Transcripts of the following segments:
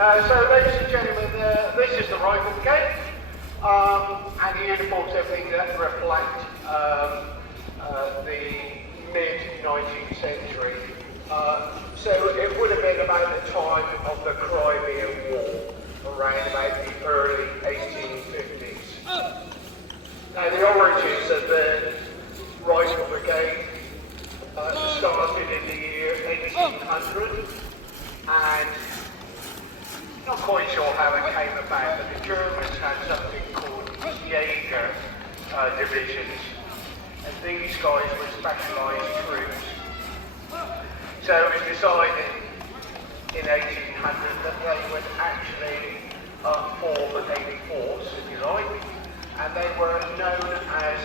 So ladies and gentlemen, this is the Rifle Brigade, and the uniforms everything that reflect the mid-19th century. So it would have been about the time of the Crimean War, around about the early 1850s. Now the origins of the Rifle Brigade started in the year 1800, and not quite sure how it came about, but the Germans had something called Jaeger divisions, and these guys were specialised troops. So it was decided in 1800 that they would actually form a Navy force, if you like, and they were known as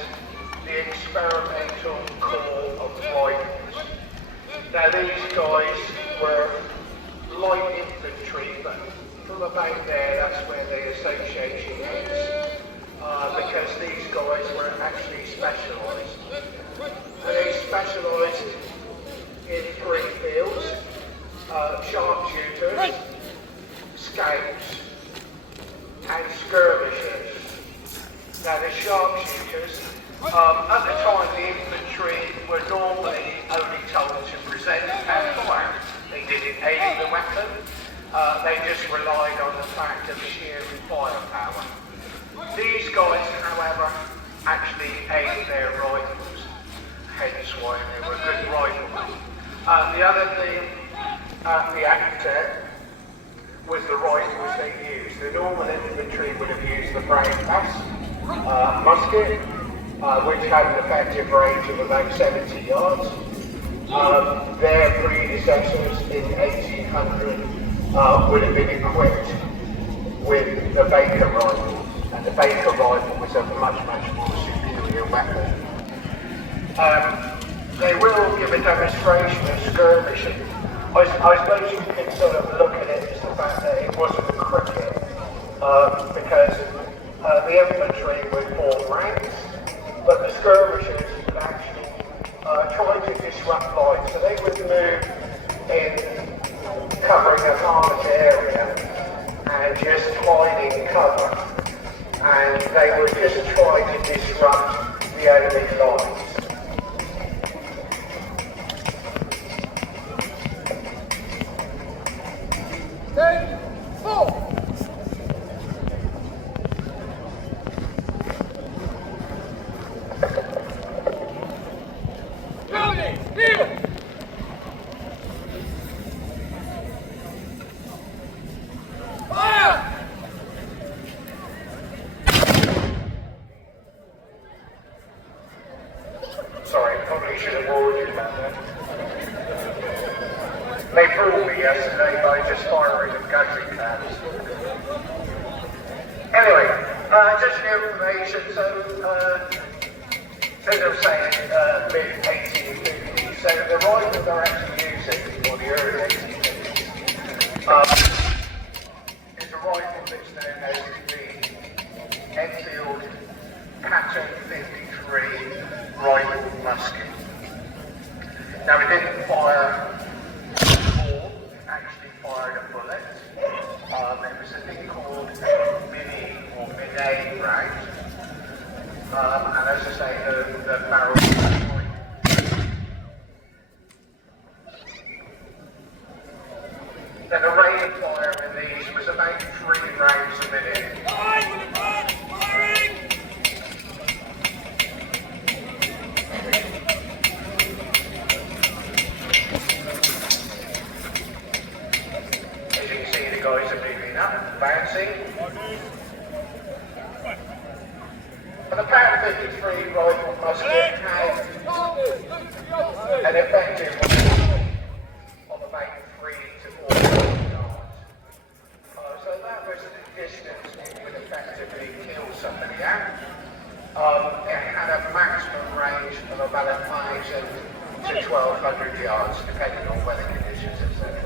the Experimental Corps of Rifles. Now these guys were light infantry, but from about there, that's where the association is, because these guys were actually specialised. They specialised in three fields: sharpshooters, scouts, and skirmishers. Now the sharpshooters, at the time the infantry were normally only told to present and fire. They didn't aim the weapon. They just relied on the fact of sheer firepower. These guys, however, actually aimed their rifles, hence why they were good riflemen. The other thing, the actor, was the rifles they used. The normal infantry would have used the brown pass musket, which had an effective range of about 70 yards. Their predecessors in 1800 would have been equipped with the Baker rifle, and the Baker rifle was a much more superior weapon. They will give a demonstration of skirmishing. I suppose you can sort of look at it as the fact that it wasn't cricket, because the infantry would form ranks, but the skirmishers would actually try to disrupt lines. So they would move in covering a large area and just hiding cover, and they would just try to disrupt the enemy lines. Sorry, probably should have warned you about that. They fooled me yesterday by just firing the gunnery cans. Anyway, just for information, so as I was saying, mid-1850s, so the rifle they're actually using, or the early 1850s, is a rifle that's known as the Enfield Pattern 53 rifle musket. Now we didn't fire ball, we actually fired a bullet. It was a thing called a mini or mid-A round. And as I say, the barrel was quite. Then the rate of fire in these was about 3 rounds a minute. Guys are moving up, bouncing. And the Pattern 53 rifle musket had an effective of about 3 to 4 yards. So that was the distance it would effectively kill somebody at. It had a maximum range of about 1,000 to 1,200 yards, depending on weather conditions, etc.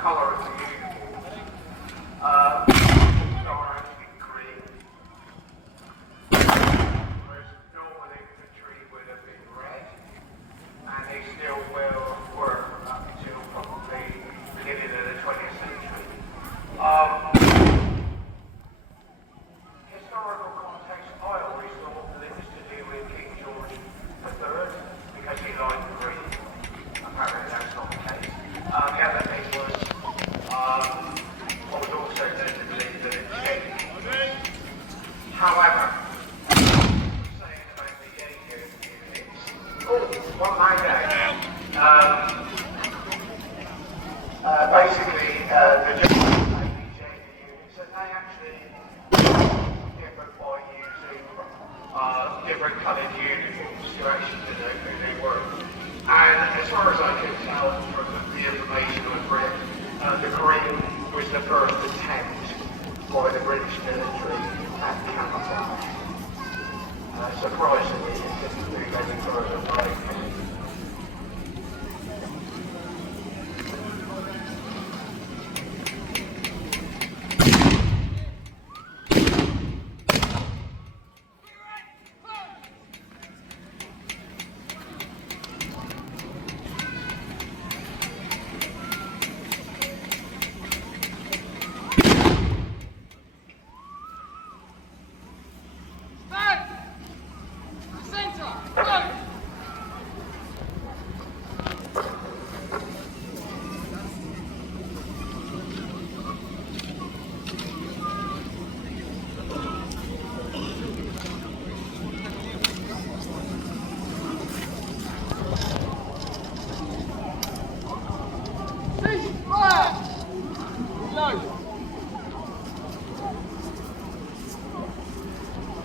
colour of the uniform. Orange and green. Whereas normal infantry would have been red. And they still were up until probably the beginning of the 20th century. Historical context, I always thought that it was to do with King George III because he liked green. Apparently that's not the case. The other thing was, I was also led to believe that it changed. However, saying about the Jaeger units, one might add, basically the Jaeger units, and they actually different by using different coloured uniforms to actually denote who they were. And as far as I can tell from the information I've read, the green was the first attempt by the British military at camouflage. Surprisingly, it didn't move any further away.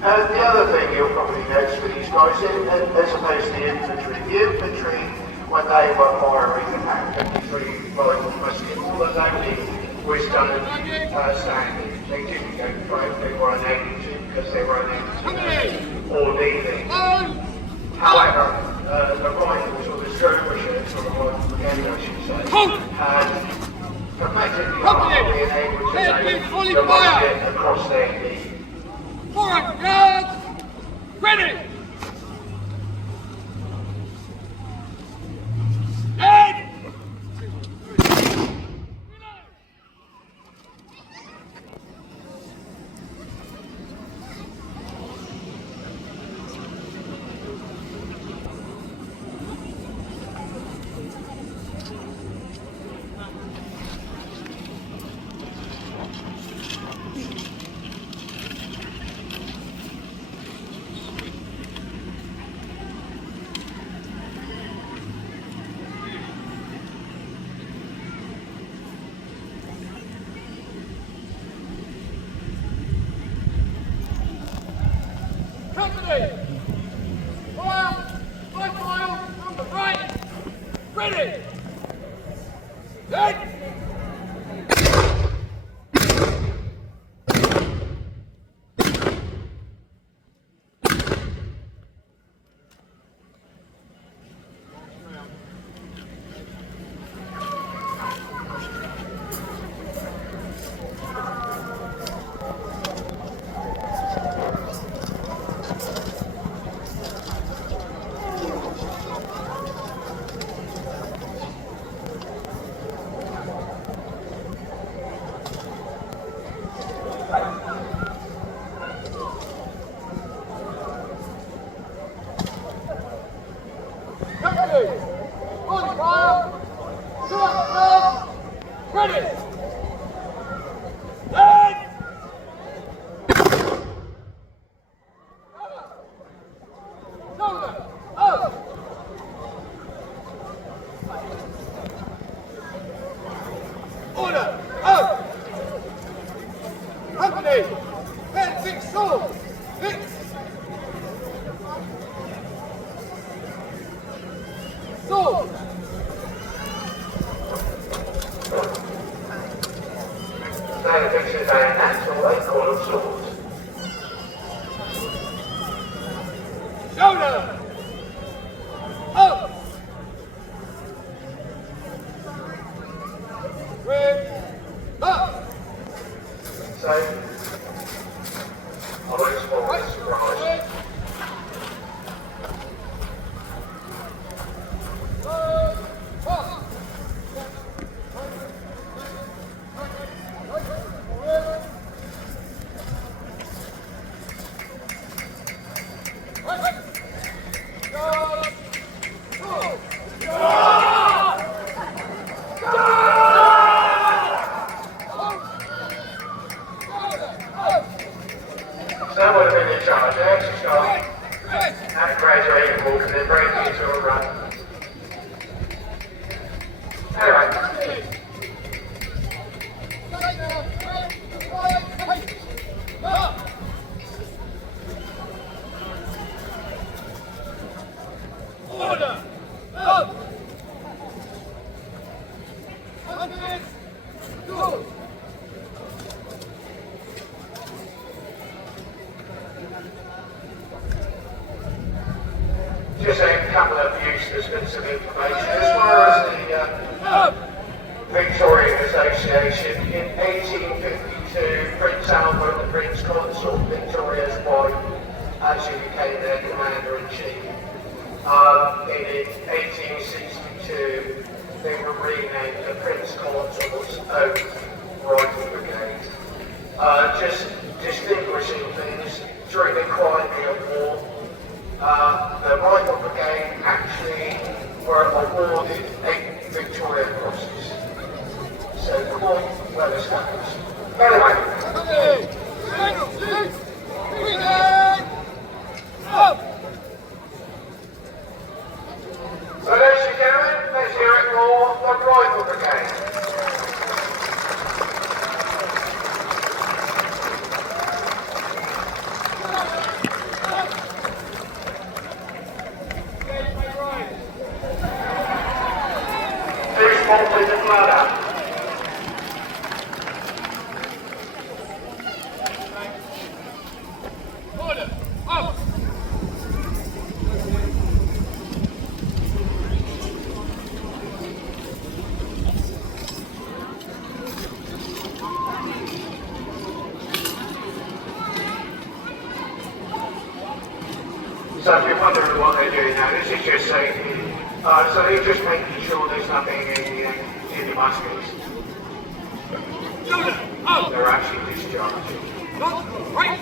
The other thing you'll probably notice with these guys, as opposed to the infantry, when they were firing the Pack-53 rifle musket, all the loading was done standing. They didn't go through, they were unable to because they were unable to or leaving. However, the rifles or the skirmishers, or the Rifle Brigade I should say, had effectively being able to load the musket across their knee. Forward, guards! Ready! Head! Company! Fire! 5 miles from the right! Ready! Head! Company! On fire! Short first! Ready! Head! Shoulder! Up! Order! Up! Company! 10-6 sword! 6! Sword! This is a natural acorn sword. Shoulder! Up! Ready! So, I won't spoil the surprise. That would have been the charge. They actually start at a graduating walk and then breaking into a run. Anyway. Order! Up! Go! Just a couple of useless bits of information. As far as the Victorian Association, in 1852, Prince Albert, the Prince Consort, Victoria's wife, actually became their commander-in-chief. In 1862, they were renamed the Prince Consort's own Rifle Brigade. Just distinguishing things, during the Crimean War, the Rifle Brigade actually were awarded 8 Victoria Crosses. So quite well established. Anyway. So ladies and gentlemen, let's hear it for the Rifle Brigade. Two sponsors of ladder. Order! Up! So if you're wondering what they're doing now, this is just safety. So they're just making sure there's nothing in the muskets. Order! Up! They're actually discharging. Not right!